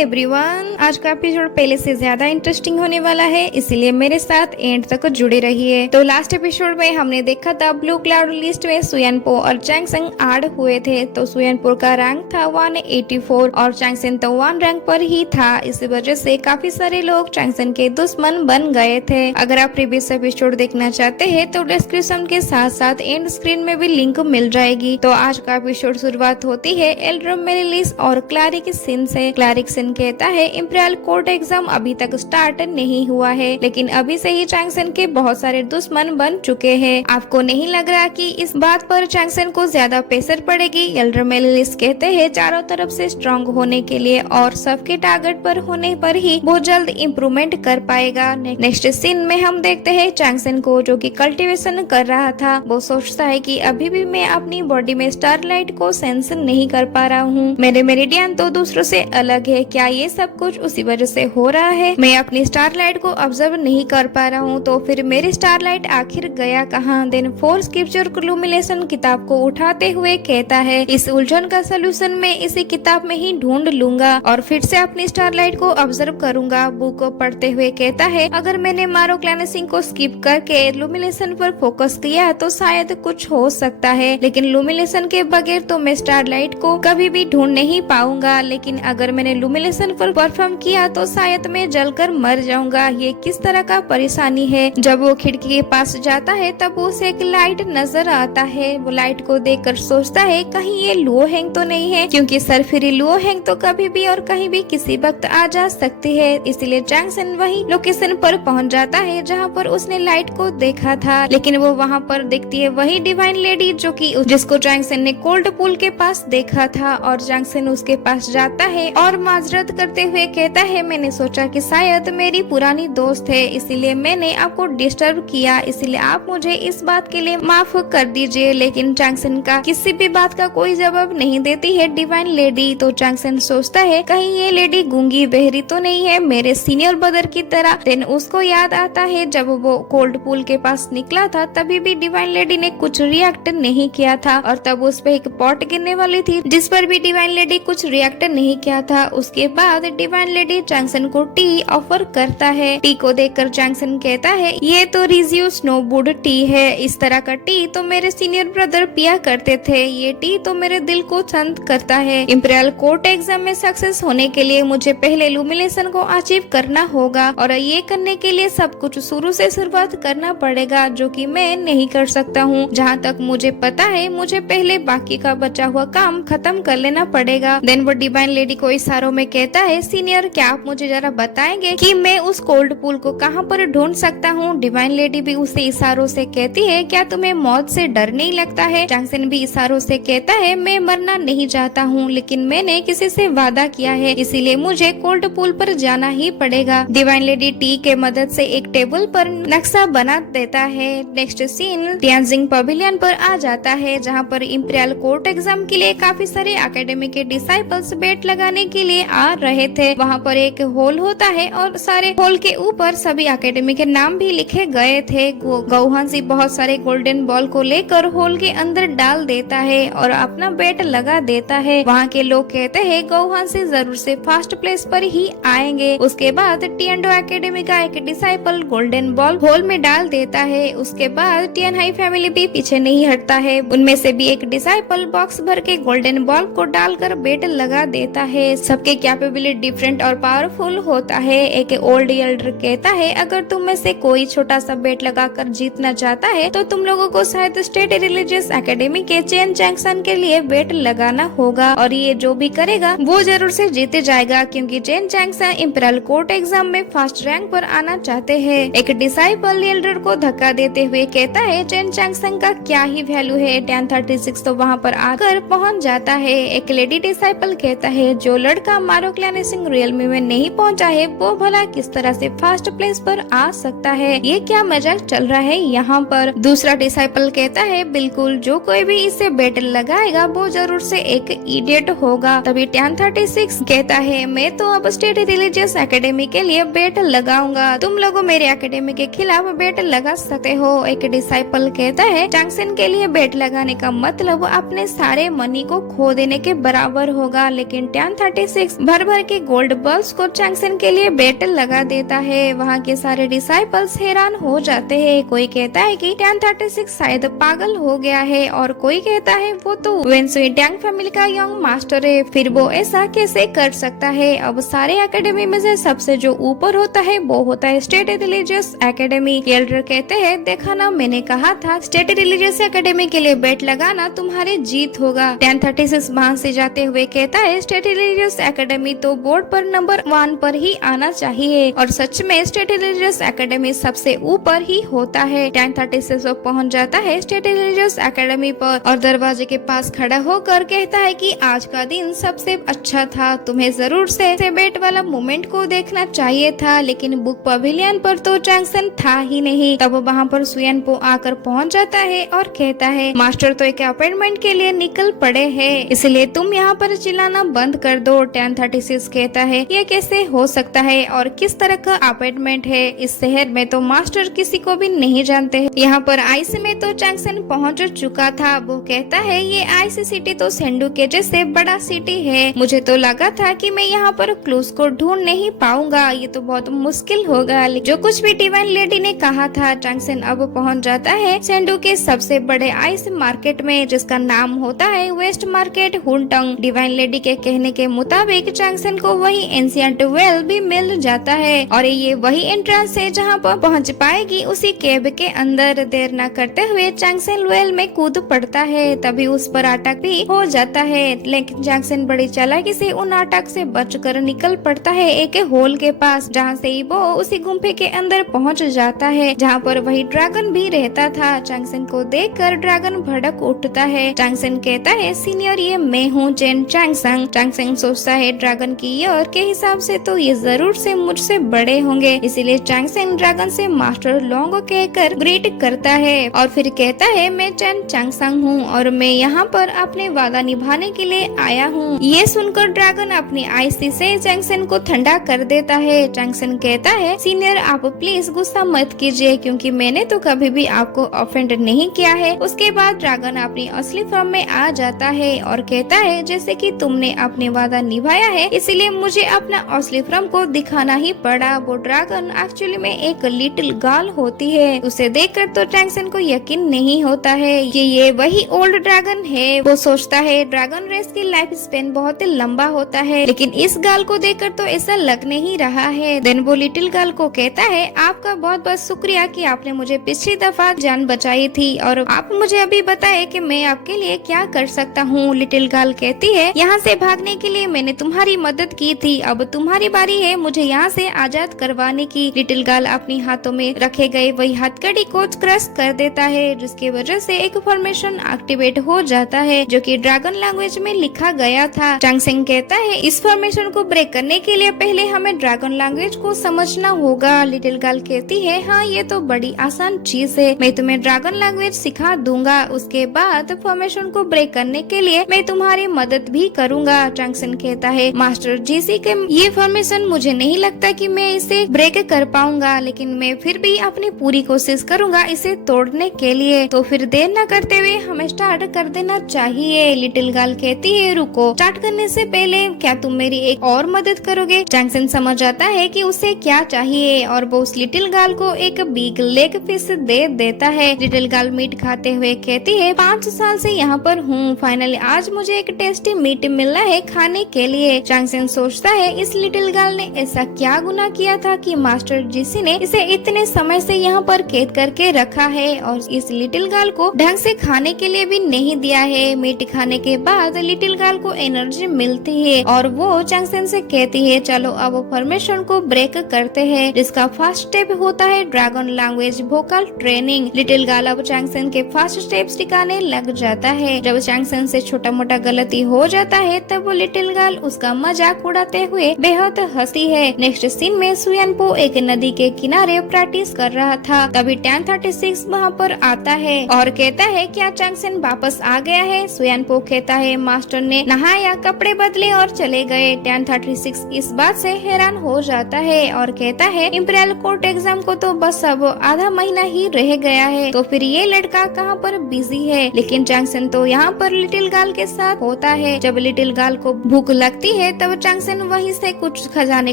Everyone, आज का episode पहले से ज्यादा इंटरेस्टिंग होने वाला है, इसीलिए मेरे साथ एंड तक जुड़े रहिए। तो लास्ट एपिसोड में हमने देखा था ब्लू क्लाउड लिस्ट में सुयनपो और चैंगसेंग ऐड हुए थे। तो सुयनपो का रैंक था 184 और चैंगसेंग तो 1 रैंक पर ही था। इसी वजह से काफी सारे लोग चैंगसेंग के दुश्मन बन गए थे। अगर आप प्रीवियस एपिसोड देखना चाहते हैं तो डिस्क्रिप्शन के साथ साथ एंड स्क्रीन में भी लिंक मिल जाएगी। तो आज का एपिसोड शुरुआत होती है एल्ड्रम मेलिलिस और क्लारिक सिन से। क्लारिक सिन कहता है इंपीरियल कोर्ट एग्जाम अभी तक स्टार्ट नहीं हुआ है, लेकिन अभी से ही चैंगसेन के बहुत सारे दुश्मन बन चुके हैं। आपको नहीं लग रहा कि इस बात पर चैंगसेन को ज्यादा प्रेशर पड़ेगी? एल्ड्रम मेलिलिस कहते हैं चारों तरफ से स्ट्रांग होने के लिए और सबके टारगेट पर होने पर ही बहुत जल्द इम्प्रूवमेंट कर पाएगा। नेक्स्ट सीन में हम देखते हैं चैंगसेन को जो कि कल्टीवेशन कर रहा था। वो सोचता है कि अभी भी मैं अपनी बॉडी में स्टारलाइट को सेंस नहीं कर पा रहा हूँ। मेरे मेरिडियन तो दूसरों से अलग है। क्या ये सब कुछ उसी वजह से हो रहा है? मैं अपनी स्टारलाइट को ऑब्जर्व नहीं कर पा रहा हूँ, तो फिर मेरी स्टारलाइट आखिर गया कहाँ? देन फोर स्क्रिप्चर क्लूमिनेशन किताब को उठाते हुए कहता है इस उलझन का सोल्यूशन मैं इसी किताब में ही ढूंढ लूंगा और फिर से अपनी स्टारलाइट को ऑब्जर्व करूंगा। बुक को पढ़ते हुए कहता है अगर मैंने मारो क्लैनेसिंग को स्किप करके लुमिनेशन पर फोकस किया तो शायद कुछ हो सकता है, लेकिन लुमिनेशन के बगैर तो मैं स्टारलाइट को कभी भी ढूंढ नहीं पाऊंगा। लेकिन अगर मैंने लुमिनेशन पर परफॉर्म किया तो शायद मैं जलकर मर जाऊंगा। ये किस तरह का परेशानी है? जब वो खिड़की के पास जाता है तब उसे एक लाइट नजर आता है। वो लाइट को देखकर सोचता है कहीं ये लुओ हैंग तो नहीं है, क्योंकि सरफिरी लुओ हैंग तो कभी भी और कहीं भी किसी वक्त आ जा सकती है। इसलिए चैंगसेन वही लोकेशन पर पहुंच जाता है जहाँ पर उसने लाइट को देखा था, लेकिन वो वहाँ पर देखती है वही डिवाइन लेडी जो कि जिसको चैंगसेन ने कोल्ड पूल के पास देखा था। और चैंगसेन उसके पास जाता है और माजरत करते हुए कहता है मैंने सोचा कि शायद मेरी पुरानी दोस्त है, इसीलिए मैंने आपको डिस्टर्ब किया, इसलिए आप मुझे इस बात के लिए माफ कर दीजिए। लेकिन चैंगसेन का किसी भी बात का कोई जवाब नहीं देती है डिवाइन लेडी। तो चैंगसेन सोचता है कहीं ये लेडी गूंगी बहरी तो नहीं है मेरे सीनियर ब्रदर की तरह। देन उसको याद आता है जब वो कोल्ड पूल के पास निकला था तभी भी डिवाइन लेडी ने कुछ रिएक्ट नहीं किया था और तब उस पे एक पॉट गिरने वाली थी जिस पर भी डिवाइन लेडी कुछ रिएक्ट नहीं किया था। उसके बाद डिवाइन लेडी चैंगसेन को टी ऑफर करता है। टी को देखकर चैंगसेन कहता है ये तो रिज्यू स्नोवुड टी है, इस तरह का टी तो मेरे सीनियर ब्रदर पिया करते थे। ये टी तो मेरे दिल को शांत करता है। इंपीरियल कोर्ट एग्जाम में सक्सेस होने के लिए मुझे पहले लुमिनेशन को अचीव करना होगा और ये करने के लिए सब कुछ शुरू से शुरुआत करना पड़ेगा, जो कि मैं नहीं कर सकता हूँ। जहाँ तक मुझे पता है मुझे पहले बाकी का बचा हुआ काम खत्म कर लेना पड़ेगा। देन वो डिवाइन लेडी को इशारों में कहता है सीनियर क्या आप मुझे जरा बताएंगे कि मैं उस कोल्ड पूल को कहाँ पर ढूंढ सकता हूँ? डिवाइन लेडी भी उसे इशारों से कहती है क्या तुम्हें मौत से डर नहीं लगता है? चैंगसेन भी इशारों से कहता है मैं मरना नहीं चाहता हूँ, लेकिन मैंने किसी से वादा किया है, इसीलिए मुझे कोल्ड पूल पर जाना ही पड़ेगा। डिवाइन लेडी टी के मदद से एक टेबल पर नक्शा बना देता है। नेक्स्ट सीन टियानजिंग पवेलियन पर आ जाता है जहाँ पर इंपीरियल कोर्ट एग्जाम के लिए काफी सारे एकेडमी के डिसाइपल्स बेट लगाने के लिए आ रहे थे। वहाँ पर एक होल होता है और सारे होल के ऊपर सभी एकेडमी के नाम भी लिखे गए थे। गौहंसी बहुत सारे गोल्डन बॉल को लेकर होल के अंदर डाल देता है और अपना बेट लगा देता है। वहाँ के लोग कहते हैं गौहंसी जरूर से फर्स्ट प्लेस पर ही आएंगे। उसके बाद टियनडो एकेडमी का एक डिसाइपल गोल्डन बॉल होल में डाल देता है। उसके बाद टियन हाई फैमिली भी पीछे नहीं हटता है। उनमें से भी एक डिसाइपल बॉक्स भर के गोल्डन बॉल को डालकर बेट लगा देता है। सबके कैपेबिलिटी डिफरेंट और पावरफुल होता है। एक ओल्ड एल्डर कहता है अगर तुम में से कोई छोटा सा बेट लगाकर जीतना चाहता है तो तुम लोगों को शायद स्टेट रिलीजियस एकेडमी के चेन चैंगसन के लिए बेट लगाना होगा और ये जो भी करेगा वो जरूर से जीते जाएगा, क्योंकि chain Changsan imperial court exam में फर्स्ट रैंक पर आना चाहते हैं। एक डिसाइपल एल्डर को धक्का देते हुए कहता है चेन चैंगसन का क्या ही वैल्यू है, 1036 तो वहाँ पर आकर पहुँच जाता है। एक लेडी डिसाइपल कहता है जो लड़का मारो क्लैनेसिंग रियलमी में नहीं पहुंचा है वो भला किस तरह से फर्स्ट प्लेस पर आ सकता है? ये क्या मजाक चल रहा है यहाँ पर? दूसरा डिसाइपल कहता है बिल्कुल जो कोई भी इसे बेट लगाएगा वो जरूर से एक इडियट होगा। तभी 1036 कहता है मैं तो अब स्टेट रिलीजियस एकेडमी के लिए बेट लगाऊंगा, तुम लोग मेरे एकेडमी के खिलाफ बेट लगा सकते हो। एक डिसाइपल कहता है चैंगसेन के लिए बेट लगाने का मतलब अपने सारे मनी को खो देने के बराबर होगा, लेकिन 1036 भर भर के गोल्ड बल्ब्स को चैंगसन के लिए बेट लगा देता है। वहाँ के सारे डिसाइपल्स हैरान हो जाते हैं। कोई कहता है कि 1036 शायद पागल हो गया है और कोई कहता है वो तो वेन सुई टैंग फैमिली का यंग मास्टर है, फिर वो ऐसा कैसे कर सकता है। अब सारे एकेडमी में से सबसे जो ऊपर होता है वो होता है स्टेट रिलीजियस एकेडमी। एल्डर कहते हैं, देखा ना, मैंने कहा था स्टेट रिलीजियस एकेडमी के लिए बेट लगाना तुम्हारी जीत होगा। 1036 वहाँ से जाते हुए कहता है, स्टेट रिलीजियस एकेडमी तो बोर्ड पर नंबर 1 पर ही आना चाहिए। और सच में स्टेट रिलीजियस एकेडमी सबसे ऊपर ही होता है। 1036 पहुँच जाता है स्टेट रिलीजियस एकेडमी पर और दरवाजे के पास खड़ा होकर कहता है कि आज का दिन सबसे अच्छा था, तुम्हें जरूर से बेट वाला मोमेंट को देखना चाहिए था। लेकिन बुक पवेलियन पर तो चैंगसन था ही नहीं। तब वहाँ पर सुयन पो आकर पहुँच जाता है और कहता है, मास्टर तो एक अपॉइंटमेंट के लिए निकल पड़े हैं, इसलिए तुम यहाँ पर चिल्लाना बंद कर दो। 1036 कहता है, ये कैसे हो सकता है और किस तरह का अपॉइंटमेंट है, इस शहर में तो मास्टर किसी को भी नहीं जानते हैं। यहाँ पर आइस में तो चैंगसन पहुँच चुका था। वो कहता है, ये आइस सिटी तो सेंडू के जैसे बड़ा सिटी है, मुझे तो लगा था कि मैं यहाँ पर क्लूज को ढूंढ नहीं पाऊंगा, ये तो बहुत मुश्किल होगा। जो कुछ भी डिवाइन लेडी ने कहा था। चैंगसन अब पहुँच जाता है सेंडू के सबसे बड़े आइस मार्केट में, जिसका नाम होता है वेस्ट मार्केट हुनटंग। डिवाइन लेडी के कहने के मुताबिक चैंगसन को वही एंशिएंट वेल भी मिल जाता है और ये वही एंट्रेंस है जहाँ पर पहुँच पाएगी उसी केव के अंदर। देर न करते हुए चैंगसन वेल में कूद पड़ता है, तभी उस पर अटैक भी हो जाता है। लेकिन चैंगसन बड़ी चालाकी से उन अटैक से बचकर निकल पड़ता है एक होल के पास, जहाँ से वो उसी गुम्फे के अंदर पहुँच जाता है जहाँ पर वही ड्रैगन भी रहता था। चैंगसन को देखकर ड्रैगन भड़क उठता है। चैंगसन कहता है, सीनियर ये मैं हूँ चेन चैंगसन। चैंगसन सोचता है ड्रैगन की ईयर के हिसाब से तो ये जरूर से मुझसे बड़े होंगे, इसीलिए चैंगसन ड्रैगन से मास्टर लोंगो कहकर ग्रीट करता है और फिर कहता है, मैं चेन चैंगसन हूँ और मैं यहाँ पर अपने वादा निभाने के लिए आया हूँ। ये सुनकर ड्रैगन अपनी आइसी से चैंगसन को ठंडा कर देता है। चैंगसन कहता है, सीनियर आप प्लीज गुस्सा मत कीजिए, क्योंकि मैंने तो कभी भी आपको ऑफेंड नहीं किया है। उसके बाद ड्रैगन अपनी असली फॉर्म में आ जाता है और कहता है, जैसे कि तुमने अपने वादा निभाया है, इसलिए मुझे अपना असली फॉर्म को दिखाना ही पड़ा। वो ड्रैगन एक्चुअली में एक लिटिल गर्ल होती है। उसे देखकर तो चैंगसन को यकीन नहीं होता है कि ये वही ओल्ड ड्रैगन है। वो सोचता है ड्रैगन रेस की लाइफ स्पेन बहुत ही लंबा होता है, लेकिन इस गर्ल को देखकर तो ऐसा लग नहीं रहा है। देन वो लिटिल गर्ल को कहता है, आपका बहुत बहुत शुक्रिया कि आपने मुझे पिछली दफा जान बचाई थी और आप मुझे अभी बताए कि मैं आपके लिए क्या कर सकता हूँ। लिटिल गर्ल कहती है, यहाँ से भागने के लिए मैंने तुम्हारी मदद की थी, अब तुम्हारी बारी है मुझे यहाँ से आजाद करवाने की। लिटिल गर्ल अपनी हाथों में रखे गए वही हथकड़ी को क्रश कर देता है, जिसकी वजह से एक फॉर्मेशन एक्टिवेट हो जाता है जो कि ड्रैगन लैंग्वेज में लिखा गया था। चैंगसन कहता है, इस फॉर्मेशन को ब्रेक करने के लिए पहले हमें ड्रैगन लैंग्वेज को समझना होगा। लिटिल गर्ल कहती है, हाँ ये तो बड़ी आसान चीज है, मैं तुम्हें ड्रैगन लैंग्वेज सिखा दूंगा। उसके बाद फॉर्मेशन को ब्रेक करने के लिए मैं तुम्हारी मदद भी करूंगा। चैंगसन कहता है, मास्टर जीसी के ये फॉर्मेशन मुझे नहीं लगता कि मैं इसे ब्रेक कर पाऊंगा, लेकिन मैं फिर भी अपनी पूरी कोशिश करूंगा इसे तोड़ने के लिए। तो फिर देर न करते हुए हमें स्टार्ट कर देना चाहिए। लिटिल गर्ल कहती है, रुको, स्टार्ट करने से पहले क्या तुम मेरी एक और मदद करोगे। चैंगसन समझ जाता है कि उसे क्या चाहिए और वो उस लिटिल गर्ल को एक बिग लेग पीस दे देता है। लिटिल गर्ल मीट खाते हुए कहती है, 5 साल से यहाँ पर हूँ, फाइनली आज मुझे एक टेस्टी मीट मिला है खाने के लिए। चैंगसन सोचता है, इस लिटिल गर्ल ने ऐसा क्या गुनाह किया था कि मास्टर जीसी ने इसे इतने समय से यहाँ पर कैद करके रखा है और इस लिटिल गर्ल को ढंग से खाने के लिए भी नहीं दिया है। मीट खाने के बाद लिटिल गर्ल को एनर्जी मिलती है और वो चैंगसन से कहती है, चलो अब फॉर्मेशन को ब्रेक करते हैं, जिसका फर्स्ट स्टेप होता है dragon language vocal training. Little girl अब चैंगसन के फर्स्ट स्टेप सिखाने लग जाता है। जब चैंगसन से छोटा मोटा गलती हो जाता है तब वो लिटिल गर्ल उसका मजाक उड़ाते हुए बेहद हंसी है। नेक्स्ट सीन में सुयन पो एक नदी के किनारे प्रैक्टिस कर रहा था, तभी 1036 वहाँ पर आता है और कहता है, क्या चैंगसन वापस आ गया है। सुयन पो कहता है, मास्टर ने नहाया, कपड़े बदले और चले गए। 1036 इस बात से हैरान हो जाता है और कहता है, इंपीरियल कोर्ट एग्जाम को तो बस अब आधा महीना ही रह गया है, तो फिर ये लड़का कहाँ पर बिजी है। लेकिन चैंगसन तो यहाँ पर लिटिल गर्ल के साथ होता है। जब लिटिल गर्ल को भूख लगती है तब चांगसेन वहीं से कुछ खजाने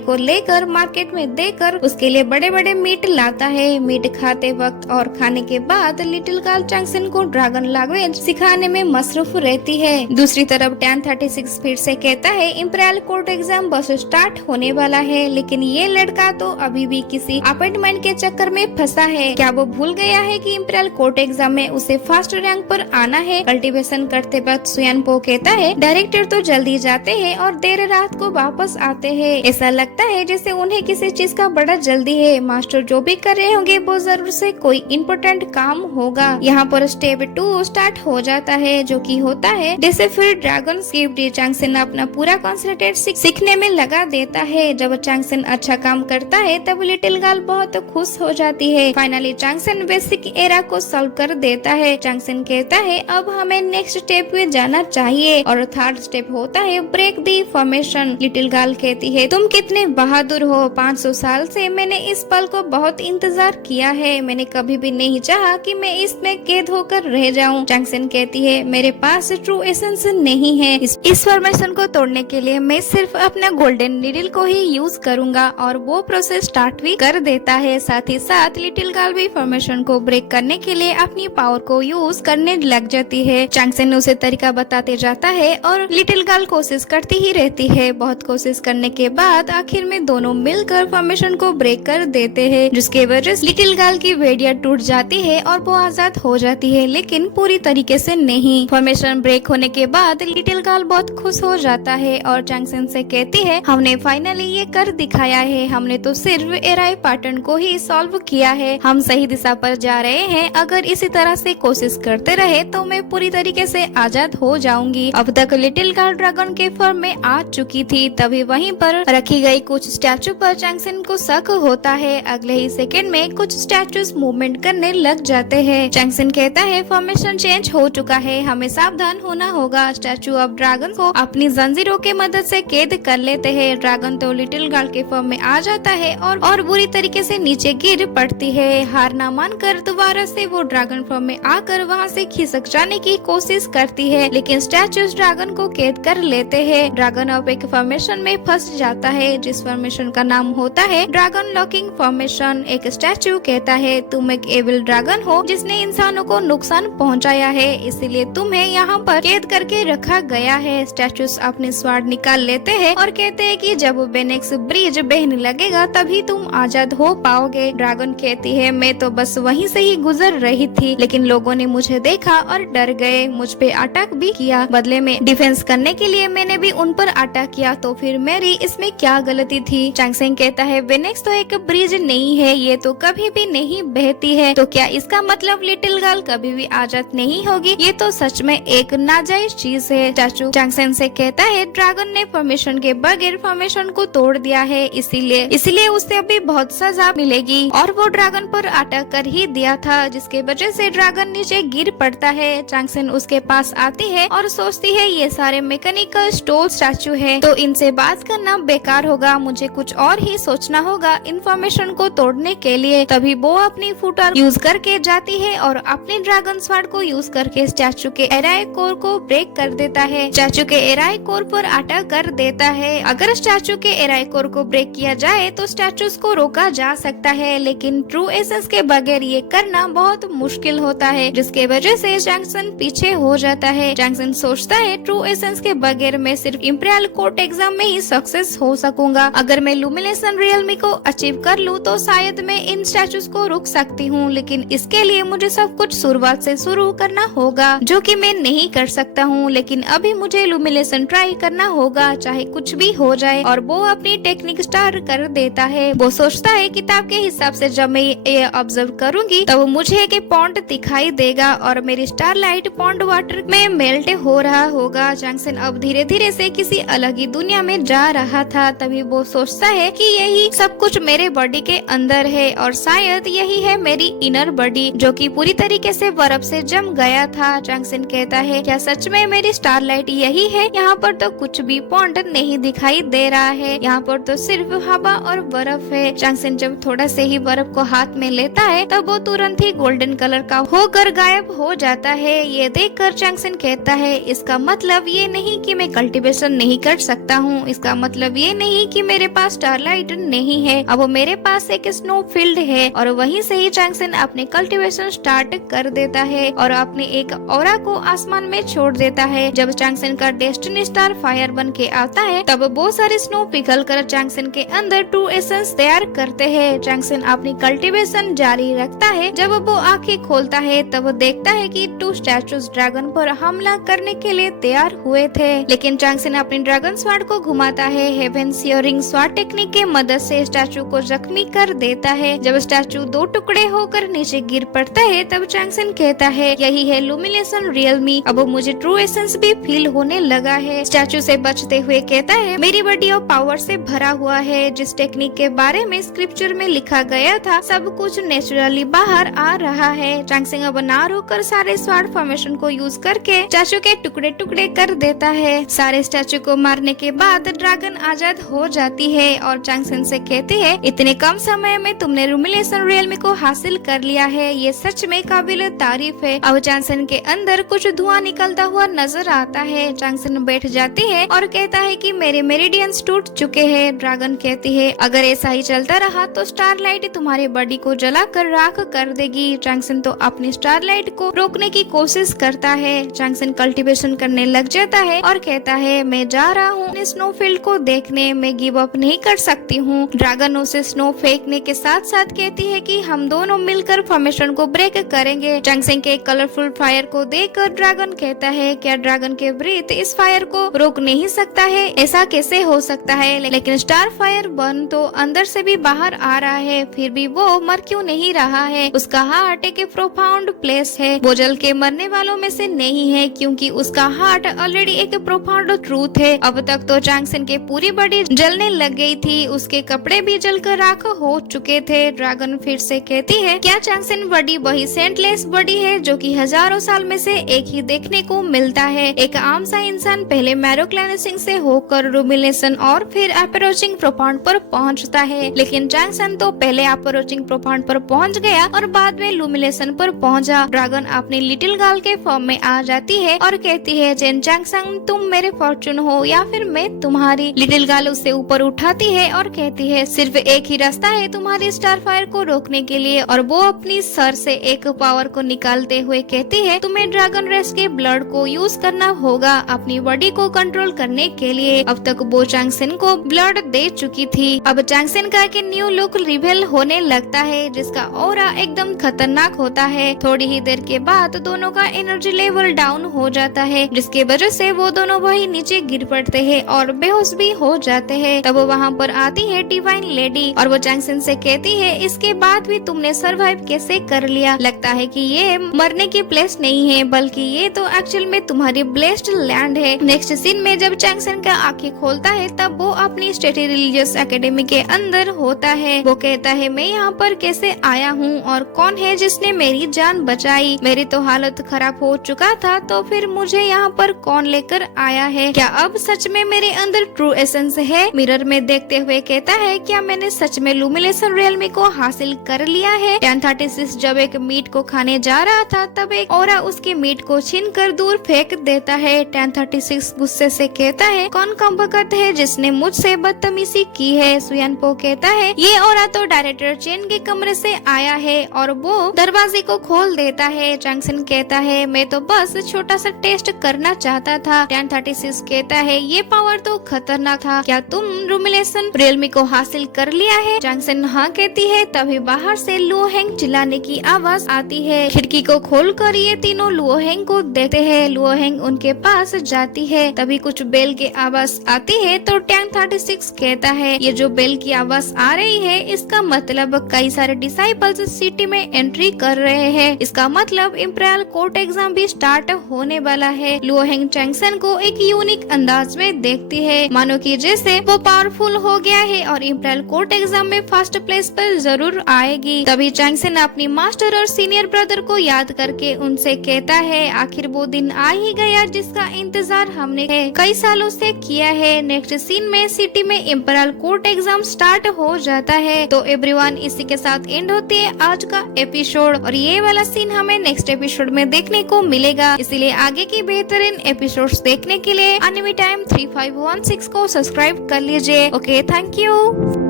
को लेकर मार्केट में देकर उसके लिए बड़े बड़े मीट लाता है। मीट खाते वक्त और खाने के बाद लिटिल गर्ल चांगसेन को ड्रैगन लैंग्वेज सिखाने में मसरूफ रहती है। दूसरी तरफ 1036 फिर से कहता है इंपीरियल कोर्ट एग्जाम बस स्टार्ट होने वाला है, लेकिन ये लड़का तो अभी भी किसी अपॉइंटमेंट के चक्कर में फंसा है। क्या वो भूल गया है कि इंपीरियल कोर्ट एग्जाम में उसे फर्स्ट रैंक पर आना है। कल्टीवेशन करते वक्त सुयानपो कहता है डायरेक्टर तो जल्दी जाते हैं और देर रात को वापस आते हैं। ऐसा लगता है जैसे उन्हें किसी चीज का बड़ा जल्दी है। मास्टर जो भी कर रहे होंगे वो जरूर से कोई इम्पोर्टेंट काम होगा। यहाँ पर स्टेप 2 स्टार्ट हो जाता है जो कि होता है जैसे फिर ड्रैगन स्क्रिप्ट। चांगसेन अपना पूरा कॉन्सेंट्रेट सीखने में लगा देता है। जब चांगसेन अच्छा काम करता है तब लिटिल गर्ल बहुत खुश हो जाती है। फाइनली चांगसेन बेसिक एरा को सॉल्व कर देता है। चांगसेन कहता है अब हमें नेक्स्ट स्टेप पे जाना चाहिए और थर्ड स्टेप होता है break the formation. Little girl कहती है तुम कितने बहादुर हो, 500 साल से मैंने इस पल को बहुत इंतजार किया है। मैंने कभी भी नहीं चाहा कि मैं इसमें कैद होकर रह जाऊं। चांगसेन कहती है मेरे पास ट्रू एसेंस नहीं है। इस फॉर्मेशन को तोड़ने के लिए मैं सिर्फ अपना गोल्डन नीडल को ही यूज करूंगा और वो प्रोसेस स्टार्ट भी कर देता है। साथ ही साथ लिटिल गर्ल भी फॉर्मेशन को ब्रेक करने के लिए अपनी पावर को यूज करने लग जाती है। चांगसेन उसे तरीका बताते जाता है और लिटिल गर्ल कोशिश करती ही रहती है। बहुत कोशिश करने के बाद आखिर में दोनों मिलकर फॉर्मेशन को ब्रेक कर देते हैं, जिसके वजह से लिटिल गर्ल की भेड़िया टूट जाती है और वो आजाद हो जाती है, लेकिन पूरी तरीके से नहीं। फॉर्मेशन ब्रेक होने के बाद लिटिल गर्ल बहुत खुश हो जाता है और चांगसेन से कहती है हमने फाइनली ये कर दिखाया है। हमने तो सिर्फ एराई पैटर्न को ही सॉल्व किया है। हम सही दिशा पर जा रहे हैं। अगर इसी तरह से कोशिश करते रहे तो मैं पूरी तरीके से आजाद हो जाऊंगी। अब तक लिटिल गर्ल ड्रैगन के फॉर्म में आ चुकी थी। तभी वहीं पर रखी गई कुछ स्टैचू पर चांगसेन को शक होता है। अगले ही सेकंड में कुछ स्टैचूज मूवमेंट करने लग जाते हैं। चांगसेन कहता है फॉर्मेशन चेंज हो चुका है, हमें सावधान होना होगा। स्टैचू अब ड्रैगन को अपनी जंजीरों के मदद से कैद कर लेते हैं। ड्रैगन तो लिटिल गर्ल के फॉर्म में आ जाता है और बुरी तरीके से नीचे गिर पड़ती है। हार ना मानकर दोबारा से वो ड्रैगन फॉर्म में आकर वहाँ से खिसक जाने की कोशिश करती है, लेकिन स्टैचूज ड्रैगन को कैद कर लेते हैं। ड्रैगन अब एक फॉर्मेशन में फंस जाता है जिस फॉर्मेशन का नाम होता है ड्रैगन लॉकिंग फॉर्मेशन। एक स्टैचू कहता है तुम एक एविल ड्रैगन हो जिसने इंसानों को नुकसान पहुंचाया है, इसीलिए तुम्हें यहाँ पर कैद करके रखा गया है। स्टैचूज अपने स्वाड निकाल लेते हैं और कहते हैं कि जब बेनेक्स ब्रिज बहने लगेगा तभी तुम आजाद हो पाओगे। ड्रैगन कहती है मैं तो बस वहीं से ही गुजर रही थी, लेकिन लोगों ने मुझे देखा और डर गए, मुझ पे अटैक भी किया। बदले में डिफेंस करने के लिए मैंने भी उन पर अटैक किया, तो फिर मेरी इसमें क्या गलती थी। चांगसेन कहता है बेनेक्स तो एक ब्रिज नहीं है, ये तो कभी भी नहीं बहती है, तो क्या इसका मतलब लिटिल गर्ल कभी भी आजाद नहीं होगी। ये तो सच में एक नाजायज चीज है। स्टैचू चांगसेन से कहता है ड्रैगन ने फॉर्मेशन के बगैर फॉर्मेशन को तोड़ दिया है, इसीलिए उसे अभी बहुत सजा मिलेगी और वो ड्रैगन पर अटैक कर ही दिया था, जिसके वजह से ड्रैगन नीचे गिर पड़ता है। चांगसेन उसके पास आती है और सोचती है ये सारे मैकेनिकल स्टोल स्टैचू है, तो इनसे बात करना बेकार होगा, मुझे कुछ और ही सोचना होगा इन्फॉर्मेशन को तोड़ने के लिए। तभी वो अपनी फुटर यूज करके जाती है और अपने ड्रैगन स्वॉर्ड को यूज करके स्टैचू के एराई कोर को ब्रेक कर देता है। स्टैचू के एराई कोर पर अटैक कर देता है। अगर स्टैचू के एराई कोर को ब्रेक किया जाए तो स्टैचूज को रोका जा सकता है, लेकिन ट्रू एसेंस के बगैर ये करना बहुत मुश्किल होता है, जिसके वजह से चांगसेन पीछे हो जाता है। चांगसेन सोचता है ट्रू एसेंस के बगैर मैं सिर्फ इंपीरियल कोर्ट एग्जाम में ही सक्सेस हो सकूंगा। अगर मैं लुमिनेशन रियलमी को अचीव कर लूँ तो शायद मैं इन स्टैचूज को रोक सकती हूँ, लेकिन इसके लिए मुझे सब कुछ शुरुआत से शुरू करना होगा, जो कि मैं नहीं कर सकता हूँ। लेकिन अभी मुझे लुमिनेशन ट्राई करना होगा, चाहे कुछ भी हो जाए। और वो अपनी टेक्निक स्टार्ट कर देता है। वो सोचता है किताब के हिसाब से जब मैं ये ऑब्जर्व करूंगी तब मुझे एक पॉन्ड दिखाई देगा और मेरी स्टारलाइट पॉन्ड वाटर में मेल्ट हो रहा होगा। चांगसेन अब धीरे धीरे से किसी अलग ही दुनिया में जा रहा था। तभी वो सोचता है कि यही सब कुछ मेरे बॉडी के अंदर है और शायद यही है मेरी इनर बॉडी, जो कि पूरी तरीके से बर्फ से जम गया था। चांगसेन कहता है क्या सच में मेरी स्टारलाइट यही है? यहाँ पर तो कुछ भी पॉन्ड नहीं दिखाई दे रहा है, यहाँ पर तो सिर्फ हवा और बर्फ है। चांगसेन जब थोड़ा से ही बर्फ को हाथ में लेता है तब वो तुरंत ही गोल्डन कलर का होकर गायब हो जाता है। ये देखकर चांगसेन कहता है इसका मतलब ये नहीं कि मैं कल्टीवेशन नहीं कर सकता हूँ। इसका मतलब ये नहीं कि मेरे पास स्टारलाइट नहीं है, अब मेरे पास एक स्नो फील्ड है। और वहीं से ही चैंगसन अपने कल्टीवेशन स्टार्ट कर देता है और अपने एक ऑरा को आसमान में छोड़ देता है। जब चैंगसन का डेस्टिनी स्टार फायर बन के आता है तब बहुत सारे स्नो पिघल कर चैंगसन के अंदर ट्रू एसेंस तैयार करते हैं। चैंगसन अपनी कल्टीवेशन जारी रखता है। जब वो आंखें खोलता है तब वो देखता है कि 2 स्टैचूज ड्रैगन पर हमला करने के लिए तैयार हुए थे, लेकिन चैंगसन अपनी ड्रैगन स्वॉर्ड को घुमाता है। हेवन सियरिंग स्वॉर्ड टेक्निक के मदद से स्टैचू को जख्मी कर देता है। जब स्टैचू 2 टुकड़े होकर नीचे गिर पड़ता है तब चैंगसन कहता है यही है लुमिनेशन रियल मी, अब मुझे ट्रू एसेंस भी फील होने लगा है। स्टैचू से बचते हुए कहता है मेरी बॉडी ऑफ पावर से भरा हुआ है। जिस टेक्निक के बारे में स्क्रिप्चर में लिखा गया था सब कुछ नेचुरली बाहर आ रहा है। चैंगसन अब ना रोकर सारे स्वॉर्ड फॉर्मेशन को यूज करके स्टैचू के टुकड़े टुकड़े कर देता है। सारे स्टैचू को मारने के बाद ड्रैगन आजाद हो जाती है और चैंगसन से कहती है इतने कम समय में तुमने लुमिनेशन रियल्म को हासिल कर लिया है, ये सच में काबिल तारीफ है। अब चैंगसन के अंदर कुछ धुआं निकलता हुआ नजर आता है। चैंगसन बैठ जाती है और कहता है कि मेरे मेरिडियंस टूट चुके हैं। ड्रैगन कहती है अगर ऐसा ही चलता रहा तो स्टारलाइट तुम्हारी बॉडी को जलाकर राख कर देगी। चैंगसन तो अपनी स्टारलाइट को रोकने की कोशिश करता है। चैंगसन कल्टीवेशन करने लग जाता है और कहता है मैं जा रहा हूँ स्नोफील्ड को देखने, मैं गिव अप नहीं कर सकती हूँ। ड्रैगन उसे स्नो फेंकने के साथ साथ कहती है कि हम दोनों मिलकर फॉर्मेशन को ब्रेक करेंगे। चैंगसन के कलरफुल फायर को देखकर ड्रैगन कहता है क्या ड्रैगन के ब्रीथ इस फायर को रोक नहीं सकता है? ऐसा कैसे हो सकता है? लेकिन स्टार फायर बर्न तो अंदर से भी बाहर आ रहा है, फिर भी वो मर क्यों नहीं रहा है? उसका हार्ट एक प्रोफाउंड प्लेस है, वो जल के मरने वालों में से नहीं है क्योंकि उसका हार्ट ऑलरेडी एक प्रोफाउंड ट्रूथ है। अब तक तो चैंगसन के पूरी बॉडी जलने लग गई थी, उसके कपड़े भी जलकर राख हो चुके थे। ड्रैगन फिर से कहती है क्या चैंगसन बॉडी वही सेंटलेस बॉडी है जो कि हजारों साल में से एक ही देखने को मिलता है? एक आम सा इंसान पहले मैरो क्लेंसिंग से होकर रुमिनेशन और फिर अप्रोचिंग प्रोफाउंड पर पहुंचता है, लेकिन चैंगसन तो पहले अप्रोचिंग प्रोफाउंड पर पहुंच गया और बाद में लुमिनेशन पर पहुंचा। ड्रैगन अपनी लिटिल गर्ल के फॉर्म में आ जाती है और कहती है जेन चैंगसन तुम मेरे फॉर्चून हो या फिर मैं तुम्हारी। लिटिल गर्ल उसे ऊपर उठाती है और कहती है सिर्फ एक ही रास्ता है तुम्हारी स्टार फायर को रोकने के लिए, और वो अपनी सर से एक पावर को निकालते हुए कहती है तुम्हें ड्रैगन रेस के ब्लड को यूज करना होगा अपनी बॉडी को कंट्रोल करने के लिए। अब तक वो चैंगसन को ब्लड दे चुकी थी। अब चैंगसन का एक न्यू लुक रिवील होने लगता है जिसका ऑरा एकदम खतरनाक होता है। थोड़ी ही देर के बाद दोनों का एनर्जी लेवल डाउन हो जाता है जिसके वजह से वो दोनों वही नीचे गिर पड़ते हैं और बेहोश भी हो जाते हैं। तब वो वहाँ पर आती है डिवाइन लेडी और वो चैंगसन से कहती है इसके बाद भी तुमने सरवाइव कैसे कर लिया? लगता है कि ये मरने की प्लेस नहीं है बल्कि ये तो एक्चुअल में तुम्हारी ब्लेस्ड लैंड है। नेक्स्ट सीन में जब चैंगसन का आंखें खोलता है तब वो अपनी स्टेटी रिलीजियस एकेडमी के अंदर होता है। वो कहता है मैं यहाँ पर कैसे आया हूँ और कौन है जिसने मेरी जान बचाई? मेरी तो हालत खराब हो चुका था तो फिर मुझे यहाँ पर कौन लेकर आया है? क्या अब सच में मेरे अंदर ट्रू एसेंस है? मिरर में देखते हुए कहता है क्या मैंने सच में लुमिनेशन रियल्म को हासिल कर लिया है? 1036 जब एक मीट को खाने जा रहा था तब एक ऑरा उसके मीट को छीनकर दूर फेंक देता है। 1036 गुस्से से कहता है कौन कमबख्त है जिसने मुझसे बदतमीजी की है? सुयानपो कहता है ये ऑरा तो डायरेक्टर चेन के कमरे से आया है और वो दरवाजे को खोल देता है। चैंगसन कहता है मैं तो बस छोटा सा टेस्ट करना चाहता था। 1036 कहता है ये पावर तो खतरनाक था, क्या तुम लुमिनेशन रियल्म को हासिल कर लिया है? चैंगसन हाँ कहती है। तभी बाहर से लुओहेंग चिल्लाने की आवाज आती है। खिड़की को खोलकर ये तीनों लुओहेंग को देखते हैं। लुओहेंग उनके पास जाती है। तभी कुछ बेल की आवाज आती है तो 1036 कहता है ये जो बेल की आवाज आ रही है इसका मतलब कई सारे डिसाइपल्स सिटी में एंट्री कर रहे हैं। इसका मतलब इंपीरियल कोर्ट एग्जाम भी स्टार्ट होने वाला है। लुओहेंग चैंगसन को एक यूनिक अंदाज में देखती है मानो कि जैसे वो पावरफुल हो गया है और इंपीरियल कोर्ट एग्जाम में फर्स्ट प्लेस पर जरूर आएगी। तभी चैंगसन अपनी मास्टर और सीनियर ब्रदर को याद करके उनसे कहता है आखिर वो दिन आ ही गया जिसका इंतजार हमने कई सालों से किया है। नेक्स्ट सीन में सिटी में इंपीरियल कोर्ट एग्जाम स्टार्ट हो जाता है। तो एवरीवन इसी के साथ एंड होती है आज का एपिसोड और ये वाला सीन हमें नेक्स्ट एपिसोड में देखने को मिलेगा। इसीलिए आगे की बेहतरीन एपिसोड्स देखने के लिए एनिमे टाइम 3516 को सब्सक्राइब कर लीजिए। Okay, thank you.